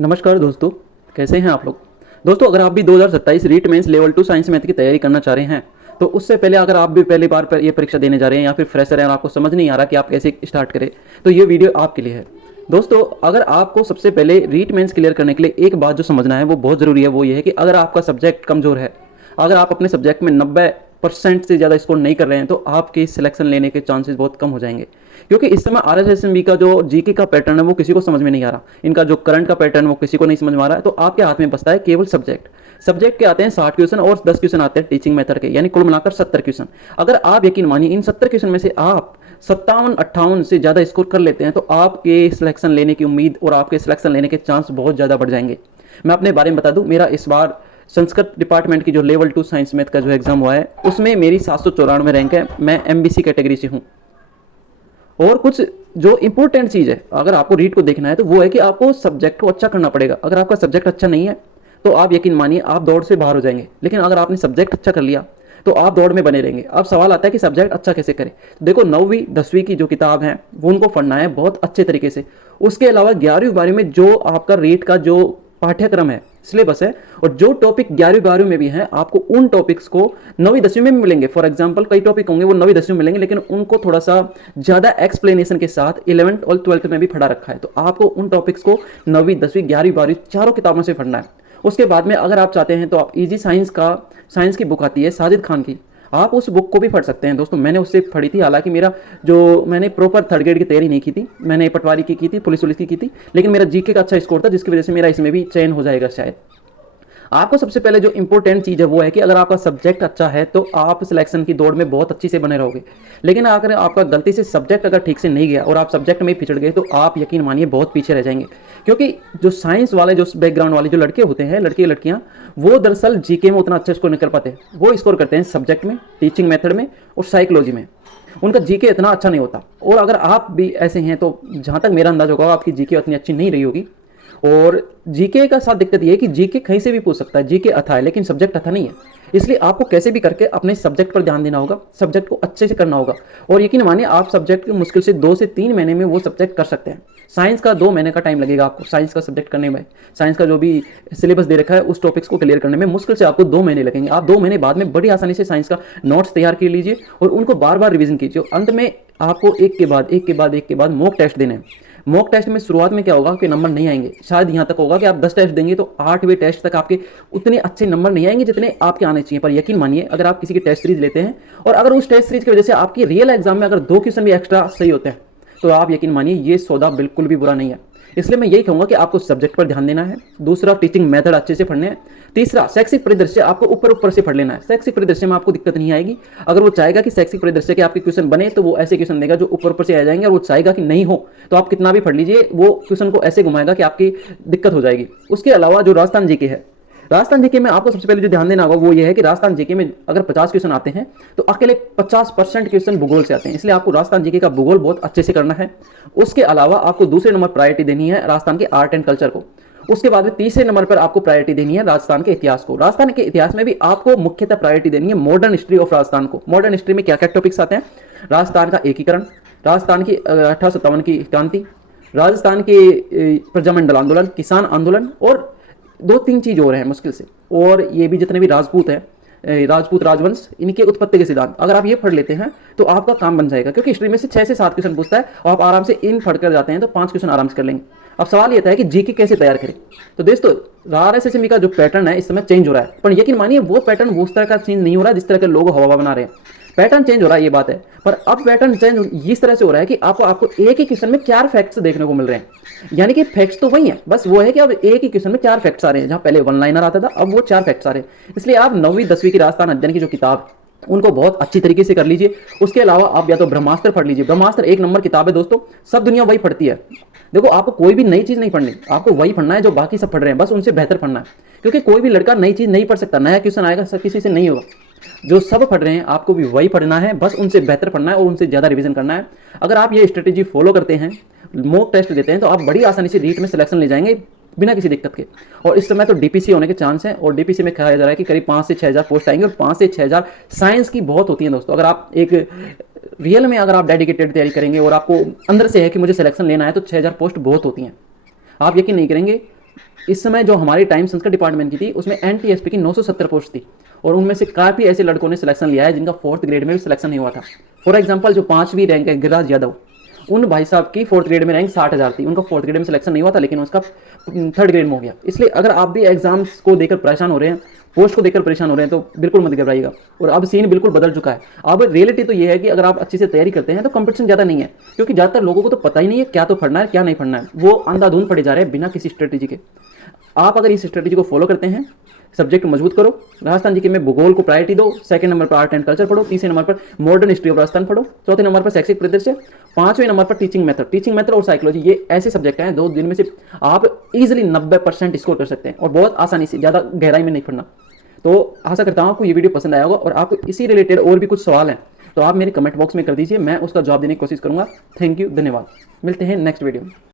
नमस्कार दोस्तों, कैसे हैं आप लोग। दोस्तों, अगर आप भी 2027 REET mains level 2 science math की तैयारी करना चाह रहे हैं तो उससे पहले अगर आप भी पहली बार ये परीक्षा देने जा रहे हैं या फिर फ्रेशर हैं और आपको समझ नहीं आ रहा कि आप कैसे स्टार्ट करें तो ये वीडियो आपके लिए है। दोस्तों, अगर आपको सबसे पहले रीट मेंस क्लियर करने के लिए एक बात जो समझना है वो बहुत ज़रूरी है, वो ये है कि अगर आपका सब्जेक्ट कमज़ोर है, अगर आप अपने सब्जेक्ट में 90% से ज़्यादा स्कोर नहीं कर रहे हैं तो आपके सिलेक्शन लेने के चांसेस बहुत कम हो जाएंगे। क्योंकि इस समय RSSMB का जो जीके का पैटर्न है वो किसी को समझ में नहीं आ रहा, इनका जो करंट का पैटर्न वो किसी को नहीं समझ में आ रहा है। तो आपके हाथ में बचता है केवल सब्जेक्ट के आते हैं 60 क्वेश्चन और 10 क्वेश्चन आते हैं टीचिंग मेथड के, यानी कुल मिलाकर 70 क्वेश्चन। अगर आप यकीन मानिए इन 70 क्वेश्चन में से आप 57-58 से ज़्यादा स्कोर कर लेते हैं तो आपके सिलेक्शन लेने की उम्मीद और आपके सिलेक्शन लेने के चांस बहुत ज़्यादा बढ़ जाएंगे। मैं अपने बारे में बता दूं, मेरा इस बार संस्कृत डिपार्टमेंट की जो लेवल 2 साइंस मैथ का जो एग्जाम हुआ है उसमें मेरी 794 रैंक है। मैं MBC कैटेगरी से हूँ। और कुछ जो इंपॉर्टेंट चीज़ है अगर आपको रीड को देखना है तो वो है कि आपको सब्जेक्ट को अच्छा करना पड़ेगा। अगर आपका सब्जेक्ट अच्छा नहीं है तो आप यकीन मानिए आप दौड़ से बाहर हो जाएंगे, लेकिन अगर आपने सब्जेक्ट अच्छा कर लिया तो आप दौड़ में बने रहेंगे। अब सवाल आता है कि सब्जेक्ट अच्छा कैसे करें। देखो, 9वीं 10वीं की जो किताब है वो उनको पढ़ना है बहुत अच्छे तरीके से। उसके अलावा 11वीं 12वीं में जो आपका रीट का जो पाठ्यक्रम है, सिलेबस है, और जो टॉपिक 11वीं 12वीं में भी हैं आपको उन टॉपिक्स को 9वीं 10वीं में भी मिलेंगे। फॉर एग्जांपल कई टॉपिक होंगे वो 9वीं 10वीं में मिलेंगे, लेकिन उनको थोड़ा सा ज़्यादा एक्सप्लेनेशन के साथ 11th और 12th में भी पढ़ा रखा है। तो आपको उन टॉपिक्स को 9वीं 10वीं 11वीं 12वीं चारों किताबों से पढ़ना है। उसके बाद में अगर आप चाहते हैं तो आप इजी साइंस की बुक आती है साजिद खान की, आप उस बुक को भी पढ़ सकते हैं। दोस्तों, मैंने उससे पढ़ी थी, हालांकि मेरा जो मैंने प्रॉपर थर्ड ग्रेड की तैयारी नहीं की थी, मैंने पटवारी की थी, पुलिस की थी, लेकिन मेरा जीके का अच्छा स्कोर था जिसकी वजह से मेरा इसमें भी चयन हो जाएगा शायद। आपको सबसे पहले जो इंपॉर्टेंट चीज़ है वो है कि अगर आपका सब्जेक्ट अच्छा है तो आप सिलेक्शन की दौड़ में बहुत अच्छी से बने रहोगे। लेकिन अगर आपका गलती से सब्जेक्ट अगर ठीक से नहीं गया और आप सब्जेक्ट में ही पिछड़ गए तो आप यकीन मानिए बहुत पीछे रह जाएंगे। क्योंकि जो साइंस वाले जो बैकग्राउंड वाले जो लड़के होते हैं, लड़के लड़कियाँ, वो दरअसल जीके में उतना अच्छा स्कोर नहीं कर पाते। वो स्कोर करते हैं सब्जेक्ट में, टीचिंग मेथड में और साइकोलॉजी में। उनका जीके इतना अच्छा नहीं होता। और अगर आप भी ऐसे हैं तो जहाँ तक मेरा अंदाज होगा आपकी जीके उतनी अच्छी नहीं रही होगी। और जीके का साथ दिक्कत ये है कि जीके कहीं से भी पूछ सकता है, जीके अथा है लेकिन सब्जेक्ट अथा नहीं है। इसलिए आपको कैसे भी करके अपने सब्जेक्ट पर ध्यान देना होगा, सब्जेक्ट को अच्छे से करना होगा। और यकीन मानिए आप सब्जेक्ट मुश्किल से 2 से 3 महीने में वो सब्जेक्ट कर सकते हैं। साइंस का 2 महीने का टाइम लगेगा आपको साइंस का सब्जेक्ट करने में। साइंस का जो भी सिलेबस दे रखा है उस टॉपिक्स को क्लियर करने में मुश्किल से आपको 2 महीने लगेंगे। आप 2 महीने बाद में बड़ी आसानी से साइंस का नोट्स तैयार कर लीजिए और उनको बार बार रिवीजन कीजिए। अंत में आपको एक के बाद मॉक टेस्ट देने हैं। मॉक टेस्ट में शुरुआत में क्या होगा कि नंबर नहीं आएंगे, शायद यहाँ तक होगा कि आप 10 टेस्ट देंगे तो 8वें टेस्ट तक आपके उतने अच्छे नंबर नहीं आएंगे जितने आपके आने चाहिए। पर यकीन मानिए अगर आप किसी की टेस्ट सीरीज लेते हैं और अगर उस टेस्ट सीरीज की वजह से आपकी रियल एग्जाम में अगर 2 क्वेश्चन भी एक्स्ट्रा सही होते हैं तो आप यकीन मानिए ये सौदा बिल्कुल भी बुरा नहीं है। इसलिए मैं यही कहूंगा कि आपको सब्जेक्ट पर ध्यान देना है। दूसरा, टीचिंग मेथड अच्छे से पढ़ने हैं। तीसरा, शैक्षिक परिदृश्य आपको ऊपर से पढ़ लेना है। शैक्षिक परिदृश्य में आपको दिक्कत नहीं आएगी। अगर वो चाहेगा कि शैक्षिक परिदृश्य के आपके क्वेश्चन बने तो वो ऐसे क्वेश्चन देगा जो ऊपर से आ जाएंगे, और वो चाहेगा कि नहीं हो तो आप कितना भी पढ़ लीजिए वो क्वेश्चन को ऐसे घुमाएगा कि आपकी दिक्कत हो जाएगी। उसके अलावा जो राजस्थान जीके है, राजस्थान जीके में आपको सबसे पहले जो ध्यान देना होगा वो ये है कि राजस्थान जीके में अगर 50 क्वेश्चन आते हैं तो अकेले 50% क्वेश्चन भूगोल से आते हैं। इसलिए आपको राजस्थान जीके का भूगोल बहुत अच्छे से करना है। उसके अलावा आपको दूसरे नंबर प्रायोरिटी देनी है राजस्थान के आर्ट एंड कल्चर को। उसके बाद में तीसरे नंबर पर आपको प्रायोरिटी देनी है राजस्थान के इतिहास को। राजस्थान के इतिहास में भी आपको मुख्यतः प्रायोरिटी देनी है मॉडर्न हिस्ट्री ऑफ राजस्थान को। मॉडर्न हिस्ट्री में क्या क्या टॉपिक्स आते हैं? राजस्थान का एकीकरण, राजस्थान की 1857 की क्रांति, राजस्थान के प्रजामंडल आंदोलन, किसान आंदोलन, और 2-3 चीज और हैं मुश्किल से। और ये भी जितने भी राजपूत हैं, राजपूत राजवंश, इनके उत्पत्ति के सिद्धांत, अगर आप ये पढ़ लेते हैं तो आपका काम बन जाएगा। क्योंकि हिस्ट्री में से 6 से 7 क्वेश्चन पूछता है और आप आराम से इन पढ़ कर जाते हैं तो 5 क्वेश्चन आराम से कर लेंगे। अब सवाल ये था कि जीके कैसे तैयार करें। तो दोस्तों, RSSMB का जो पैटर्न है इस समय चेंज हो रहा है, पर यकीन मानिए वो पैटर्न उस तरह का चेंज नहीं हो रहा जिस तरह के लोग हवा बना रहे हैं। पैटर्न चेंज हो रहा है, ये बात है, पर अब पैटर्न चेंज इस तरह से हो रहा है कि आपको एक ही क्वेश्चन में 4 फैक्ट्स देखने को मिल रहे हैं। यानी कि फैक्ट्स तो वही है, बस वो है कि अब एक ही क्वेश्चन में 4 फैक्ट्स आ रहे हैं। जहां पहले 1 लाइनर आता था अब वो 4 फैक्ट्स आ रहे हैं। इसलिए आप 9वीं 10वीं की राजस्थान अध्ययन की जो किताब उनको बहुत अच्छी तरीके से कर लीजिए। उसके अलावा आप या तो ब्रह्मास्त्र पढ़ लीजिए। ब्रह्मास्त्र 1 नंबर किताब है दोस्तों, सब दुनिया वही पढ़ती है। देखो, आपको कोई भी नई चीज नहीं पढ़नी, आपको वही पढ़ना है जो बाकी सब पढ़ रहे हैं, बस उनसे बेहतर पढ़ना है। क्योंकि कोई भी लड़का नई चीज नहीं पढ़ सकता, नया क्वेश्चन आएगा किसी से नहीं होगा। जो सब पढ़ रहे हैं आपको भी वही पढ़ना है, बस उनसे बेहतर पढ़ना है और उनसे ज़्यादा रिवीजन करना है। अगर आप ये स्ट्रेटेजी फॉलो करते हैं, मॉक टेस्ट देते हैं, तो आप बड़ी आसानी से रीट में सिलेक्शन ले जाएंगे बिना किसी दिक्कत के। और इस समय तो डीपीसी होने के चांस हैं, और डीपीसी में कहा जा रहा है कि करीब 5 से 6,000 पोस्ट आएंगे, और 5 से 6,000 साइंस की बहुत होती हैं दोस्तों। अगर आप एक रियल में अगर आप डेडिकेटेड तैयारी करेंगे और आपको अंदर से है कि मुझे सिलेक्शन लेना है, तो 6,000 पोस्ट बहुत होती हैं। आप यकीन नहीं करेंगे, इस समय जो हमारी टाइम संस्कृत डिपार्टमेंट की थी उसमें NTSP की 970 पोस्ट थी और उनमें से काफ़ी ऐसे लड़कों ने सिलेक्शन लिया है जिनका 4th ग्रेड में भी सिलेक्शन नहीं हुआ था। फॉर एग्जाम्पल जो 5वीं रैंक है गिरिराज यादव, उन भाई साहब की 4th ग्रेड में रैंक 60,000 थी, उनका 4th ग्रेड में सिलेक्शन नहीं हुआ था लेकिन उसका 3rd ग्रेड में हो गया। इसलिए अगर आप भी एग्जाम्स को देकर परेशान हो रहे हैं, पोस्ट को देकर परेशान हो रहे हैं तो बिल्कुल मत घबराइएगा। और अब सीन बिल्कुल बदल चुका है। अब रियलिटी तो ये है कि अगर आप अच्छे से तैयारी करते हैं तो कंपटीशन ज़्यादा नहीं है, क्योंकि ज़्यादातर लोगों को तो पता ही नहीं है क्या तो पढ़ना है क्या नहीं पढ़ना है, वो अंधाधुंध पढ़े जा रहे हैं बिना किसी स्ट्रेटेजी के। आप अगर इस स्ट्रेटेजी को फॉलो करते हैं, सब्जेक्ट मजबूत करो, राजस्थान जीके में भूगोल को प्रायोरिटी दो, 2nd नंबर पर आर्ट एंड कल्चर पढ़ो, 3रे नंबर पर मॉडर्न हिस्ट्री ऑफ राजस्थान पढ़ो, 4थे नंबर पर शैक्षिक परिदृश्य, 5वें नंबर पर टीचिंग मेथड और साइकोलॉजी। ये ऐसे सब्जेक्ट हैं 2 दिन में से आप इजीली 90% स्कोर कर सकते हैं और बहुत आसानी से, ज़्यादा गहराई में नहीं पढ़ना। तो आशा करता हूँ आपको ये वीडियो पसंद आया होगा और आपको इसी रिलेटेड और भी कुछ सवाल हैं तो आप मेरे कमेंट बॉक्स में कर दीजिए, मैं उसका जवाब देने की कोशिश करूँगा। थैंक यू, धन्यवाद। मिलते हैं नेक्स्ट वीडियो में।